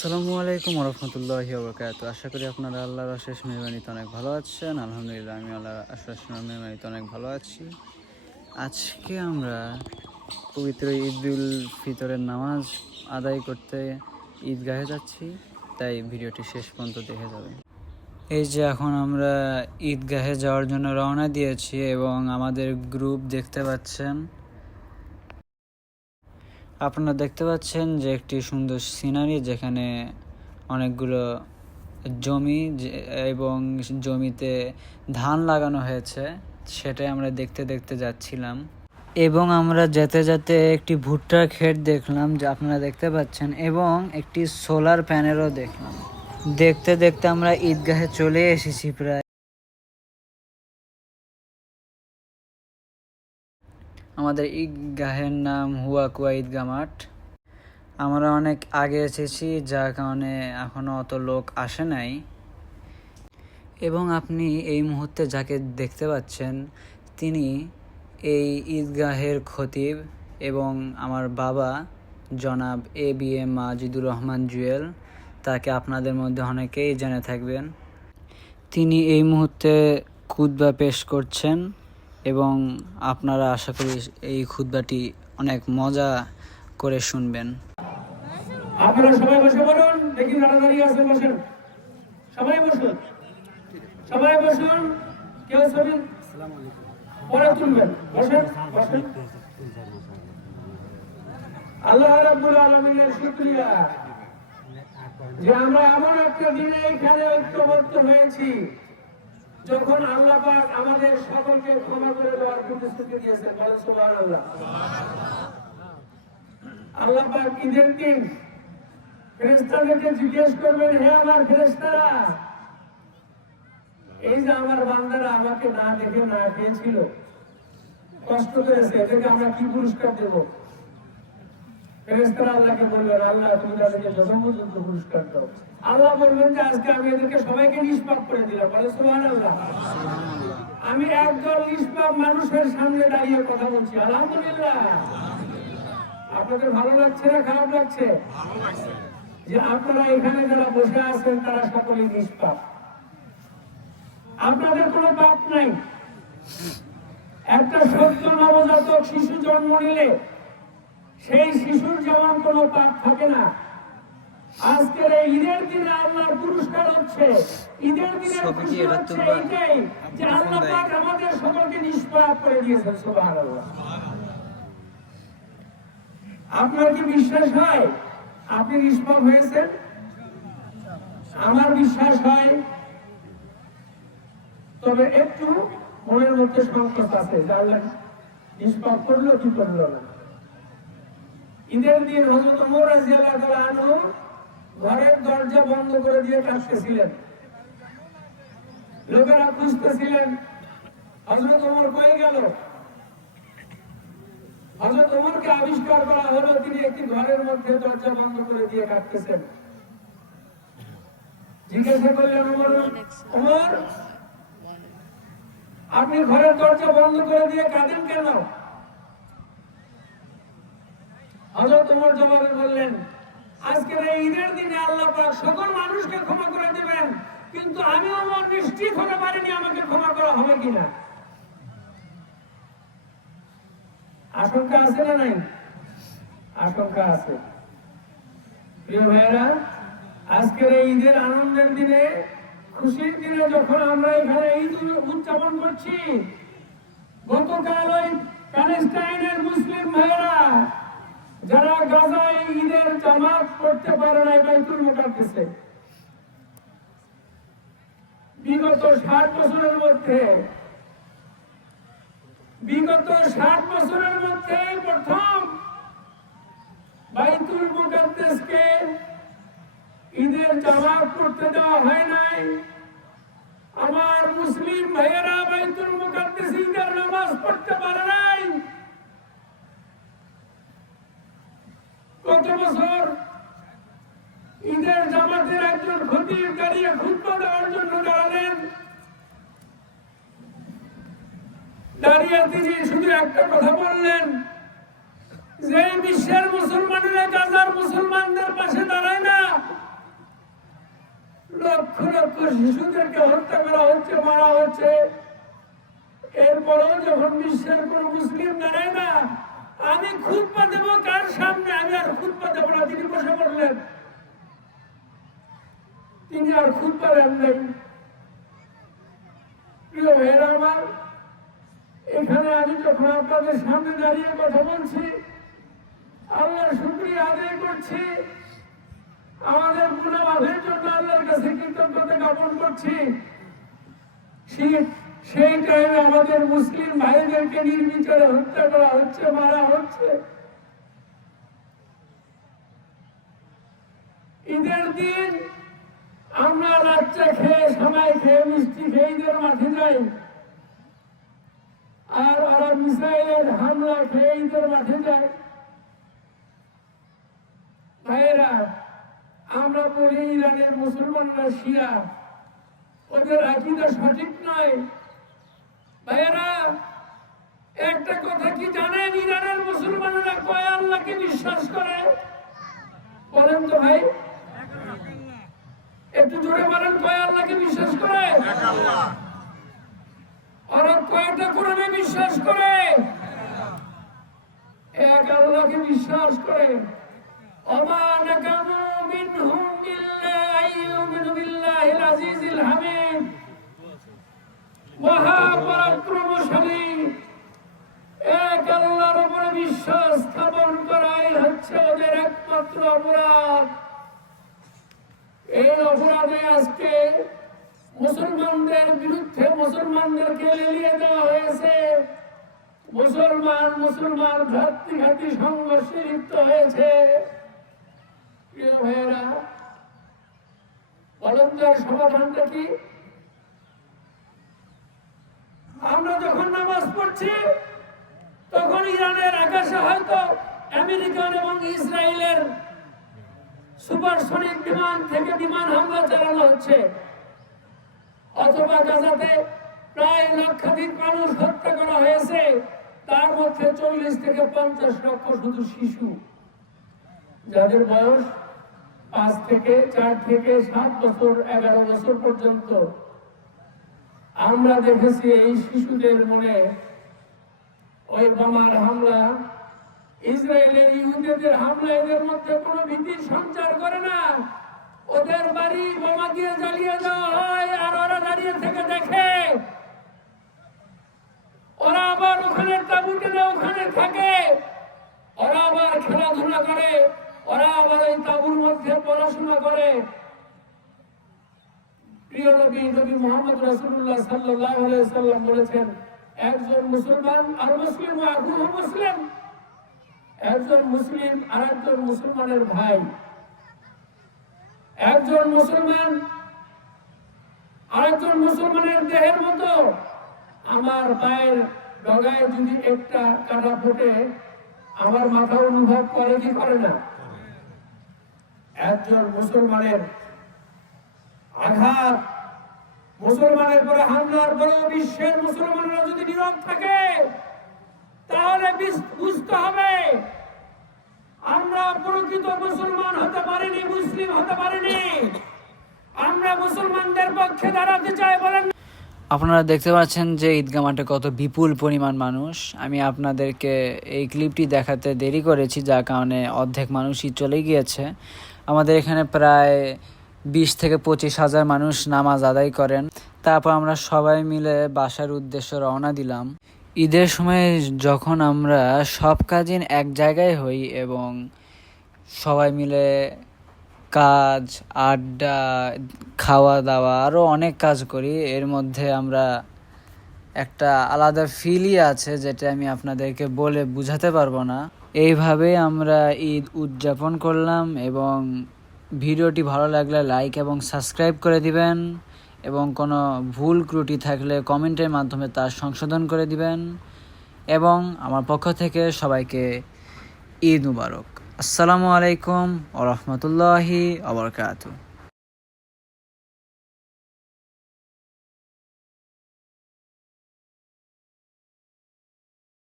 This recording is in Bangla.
আসসালামু আলাইকুম রহমতুল্লাহি ওবরাকাতুহু। আশা করি আপনারা আল্লাহর অশেষ মেহরবানিতে অনেক ভালো আছেন। আলহামদুলিল্লাহ, আমি আল্লাহর অশেষ মেহরবানিতে অনেক ভালো আছি। আজকে আমরা পবিত্র ঈদুল ফিতরের নামাজ আদায় করতে ঈদগাহে যাচ্ছি, তাই ভিডিওটি শেষ পর্যন্ত দেখে যাবেন। এই যে এখন আমরা ঈদগাহে যাওয়ার জন্য রওনা দিয়েছি এবং আমাদের গ্রুপ দেখতে পাচ্ছেন। আপনারা দেখতে পাচ্ছেন যে একটি সুন্দর সিনারি, যেখানে অনেকগুলো জমি এবং জমিতে ধান লাগানো হয়েছে, সেটাই আমরা দেখতে দেখতে যাচ্ছিলাম। এবং আমরা যেতে যেতে একটি ভুট্টার ক্ষেত দেখলাম, যা আপনারা দেখতে পাচ্ছেন, এবং একটি সোলার প্যানেলও দেখলাম। দেখতে দেখতে আমরা ঈদগাহে চলে এসেছি প্রায়। আমাদের ঈদগাহের নাম হুয়াকুয়া ঈদগাহ মাঠ। আমরা অনেক আগে এসেছি, যার কারণে এখনও অত লোক আসে নাই। এবং আপনি এই মুহূর্তে যাকে দেখতে পাচ্ছেন, তিনি এই ঈদগাহের খতিব এবং আমার বাবা জনাব ABM মাজিদুর রহমান জুয়েল। তাকে আপনাদের মধ্যে অনেকেই জেনে থাকবেন। তিনি এই মুহূর্তে খুতবা পেশ করছেন এবং আপনারা আশা করি এই খুতবাটি অনেক মজা করে শুনবেন। আপনারা সবাই বসে পড়ুন, দেখি যারা দাঁড়িয়ে আছেন বসেন, সবাই বসুন, সবাই বসুন। কেউ ছবি পরে তুলবেন, বসেন বসেন। আল্লাহ রাব্বুল আলামিনের শুকরিয়া যে আমরা এমন একটা দিনে এখানে ঐক্যবদ্ধ হয়েছি, যখন আল্লাহ পাক আমাদের সকলকে ক্ষমা করে দেওয়ার প্রতিশ্রুতি দিয়েছেন। বলেন সুবহানাল্লাহ। আল্লাহ পাক ঈদের দিন ফেরেশতাদেরকে জিজ্ঞেস করবেন, হে আমার ফেরেশতারা, এই যে আমার বান্দারা আমাকে না দেখে না পেয়েছিল, কষ্ট করেছে, এদেরকে আমরা কি পুরস্কার দেব? ফেরেশতারা আল্লাহকে বলবেন, আল্লাহ তুমি তাদেরকে যথাযথ পুরস্কার দাও। আল্লাহ বলবেন যে আজকে আমি এদেরকে সবাইকে নিষ্পাপ করে দিলাম। বলে সুবহানাল্লাহ। আমি একদল নিষ্পাপ মানুষের সামনে দাঁড়িয়ে কথা বলছি, আলহামদুলিল্লাহ। আপনাদের ভালো লাগছে না খারাপ লাগছে যে আপনারা এখানে যারা বসে আছেন তারা সকলেই নিষ্পাপ? আপনাদের কোনো পাপ নাই। একটা সদ্য নবজাতক শিশু জন্ম নিলে সেই শিশুর যেমন কোনো পাপ থাকে না, আজকের এই ঈদের দিনে আল্লাহর পুরস্কার হচ্ছে, ঈদের দিনের খুশি হচ্ছে এইটাই যে আল্লাহ পাক আমাদের সকলকে নিষ্পাপ করে দিয়েছেন। সুবহানাল্লাহ। আপনার কি বিশ্বাস হয় আপনি নিষ্পাপ হয়েছেন? আমার বিশ্বাস হয়, তবে একটু মনের মধ্যে সংকোচ আছে যে আল্লাহ নিষ্পাপ করলো কি করলো না। ঈদের দিন হযরত ওমর রাদিয়াল্লাহু তাআলা আনহু ঘরের দরজা বন্ধ করে দিয়ে কাঁদতেছিলেন। লোকেরা খুঁজতেছিলেন হযরত ওমর কই গেল। হযরত ওমরকে আবিষ্কার করা হলো, তিনি একটি ঘরের মধ্যে দরজা বন্ধ করে দিয়ে কাঁদতেছেন। জিজ্ঞাসা করলেন, ওমর আপনি ঘরের দরজা বন্ধ করে দিয়ে কাঁদেন কেন? হযরত ওমর জবাবে বললেন, আজকের এই ঈদের দিনে আল্লাহ পাক সকল মানুষকে ক্ষমা করে দেবেন, কিন্তু আমি ওমর নিশ্চিত হতে পারিনি আমাকে ক্ষমা করা হবে কিনা। আশঙ্কা আছে না নাই? আশঙ্কা আছে। প্রিয় ভাইয়েরা, আজকের এই ঈদের আনন্দের দিনে, খুশির দিনে যখন আমরা এখানে ঈদ উদযাপন করছি, গতকাল ওই প্যালেস্টাইনের মুসলিম ভাইয়েরা যারা গাজায় ঈদের জামাত করতে পারে নাই বাইতুল মুকাদ্দাসে, বিগত 60 বছরের মধ্যে প্রথম বাইতুল মুকাদ্দাসকে ঈদের জামাত করতে দেওয়া হয় নাই। আমার মুসলিম ভাইয়েরা বাইতুল মুকাদ্দাসে ঈদের নামাজ পড়তে পারে নাই। গত বছর ঈদের জামাতের একজন খতিব দাঁড়িয়ে খুতবা দেওয়ার জন্য দাঁড়ালেন। দাঁড়িয়ে তিনি শুধু একটা কথা বললেন, যে বিশ্বের মুসলমানেরা গাজার মুসলমানদের পাশে দাঁড়ায় না, শিশুদেরকে হত্যা করা হচ্ছে, মারা হচ্ছে, এরপরেও যখন বিশ্বের কোন মুসলিম দাঁড়ায় না, আমি খুতবা দেব কার সামনে? আমি আর খুতবা দেব না। তিনি বসে পড়লেন, তিনি আর খুতবা দেন নাই। প্রিয় ভাইয়েরা আমার, এখানে আমি যখন আপনাদের সামনে দাঁড়িয়ে কথা বলছি, আল্লাহর শুকরিয়া আদায় করছি, আমাদের গুনাহ মাফের জন্য আল্লাহর কাছে কৃতজ্ঞতা জ্ঞাপন করছি। সেই টাইমে আমাদের মুসলিম ভাইদেরকে নির্বিচারে হত্যা করা হচ্ছে, মারা হচ্ছে। ঈদের দিন আমরা লাচ্চা খেয়ে, সামাই খেয়ে, মিষ্টি খেয়ে ঈদের মাঠে যাই, আর ওরা মিসাইলের হামলা খেয়ে ঈদের মাঠে যায়। ভাইয়েরা, আমরা বলি ইরানের মুসলমানরা শিয়া, ওদের আকীদা সঠিক নয়। ভাইয়েরা, একটা কথা কি জানেন? ইরানের মুসলমানরা কয় আল্লাহকে বিশ্বাস করে? বলেন তো ভাই, একটু জোরে বলেন, কয় আল্লাহকে বিশ্বাস করে? ওরা কয়টা কোরআনে বিশ্বাস করে? এক আল্লাহকে বিশ্বাস করে। ওমা নাকামু মিনহুম ইল্লা আইয়ুমিনু বিল্লাহিল আজিজিল হামিদ ওয়া পরাক্রমশালী এক আল্লাহর উপরে বিশ্বাস স্থাপন করাই হচ্ছে ওদের একমাত্র অপরাধ। এই অপরাধে আজকে মুসলমানদের বিরুদ্ধে মুসলমানদেরকে লেলিয়ে দেওয়া হয়েছে। মুসলমান ভ্রাতৃঘাতী সংঘর্ষে লিপ্ত হয়েছে। প্রিয় ভাইয়েরা, বলেন তো সমাধানটা কি? আমরা যখন নামাজ পড়ছি, তখন ইরানের আকাশে হয়তো আমেরিকান এবং ইসরায়েলের সুপারসনিক বিমান থেকে বিমান হামলা চালানো হচ্ছে, অথবা গাজাতে প্রায় লক্ষাধিক মানুষ হত্যা করা হয়েছে, তার মধ্যে 40 থেকে 50 লক্ষ শুধু শিশু, যাদের বয়স 4 থেকে 7 বছর, 11 বছর পর্যন্ত। আমরা দেখেছি এই শিশুদের মনে ওই বোমার হামলা, ইসরায়েলের ইহুদিদের হামলা এদের মধ্যে কোনো ভীতি সঞ্চার করে না। ওদের বাড়ি বোমা দিয়ে জ্বালিয়ে দেওয়া হয়, আর ওরা দাঁড়িয়ে থেকে দেখে। ওরা আবার ওখানে তাঁবু টেনে ওখানে থাকে, ওরা আবার খেলাধুলা করে, ওরা আবার ওই তাঁবুর মধ্যে পড়াশোনা করে। প্রিয় নবী মুহাম্মদ রাসূলুল্লাহ সাল্লাল্লাহু আলাইহি ওয়াসাল্লাম বলেছেন, একজন মুসলমান আর মুসলিম আখুহু মুসলিম, একজন মুসলিম আর একজন মুসলমানের ভাই। একজন মুসলমান আর একজন মুসলমানের দেহের মতো। আমার পায়ের ডগায় যদি একটা কাটা ফোটে, আমার মাথা অনুভব করে কি করে না? একজন মুসলমানের আঘাত, মুসলমানের পরে হামলার পরেও বিশ্বের মুসলমানরা যদি নীরব থাকে, তাহলে বুঝতে হবে আমরা প্রকৃত মুসলমান হতে পারিনি, মুসলিম হতে পারিনি। আমরা মুসলমানদের পক্ষে দাঁড়াতে চাই। বলেন। আপনারা দেখতে পাচ্ছেন যে ঈদগাহ মাঠে কত বিপুল পরিমাণ মানুষ। আমি আপনাদেরকে এই ক্লিপটি দেখাতে দেরি করেছি, যার কারণে অর্ধেক মানুষই চলে গিয়েছে। আমাদের এখানে প্রায় 20 থেকে 25 হাজার মানুষ নামাজ আদায় করেন। তারপর আমরা সবাই মিলে বাসার উদ্দেশ্যে রওনা দিলাম। ঈদের সময় যখন আমরা সব কাজিন এক জায়গায় হই এবং সবাই মিলে কাজ, আড্ডা, খাওয়া দাওয়া, আরও অনেক কাজ করি, এর মধ্যে আমরা একটা আলাদা ফিলই আছে, যেটা আমি আপনাদেরকে বলে বুঝাতে পারবো না। এইভাবেই আমরা ঈদ উদযাপন করলাম। এবং ভিডিওটি ভালো লাগলে লাইক এবং সাবস্ক্রাইব করে দিবেন, এবং কোনো ভুল ত্রুটি থাকলে কমেন্টের মাধ্যমে তা সংশোধন করে দিবেন। এবং আমার পক্ষ থেকে সবাইকে ঈদ মুবারক। আসসালামু আলাইকুম ওয়া রাহমাতুল্লাহি ওয়া বারাকাতুহু।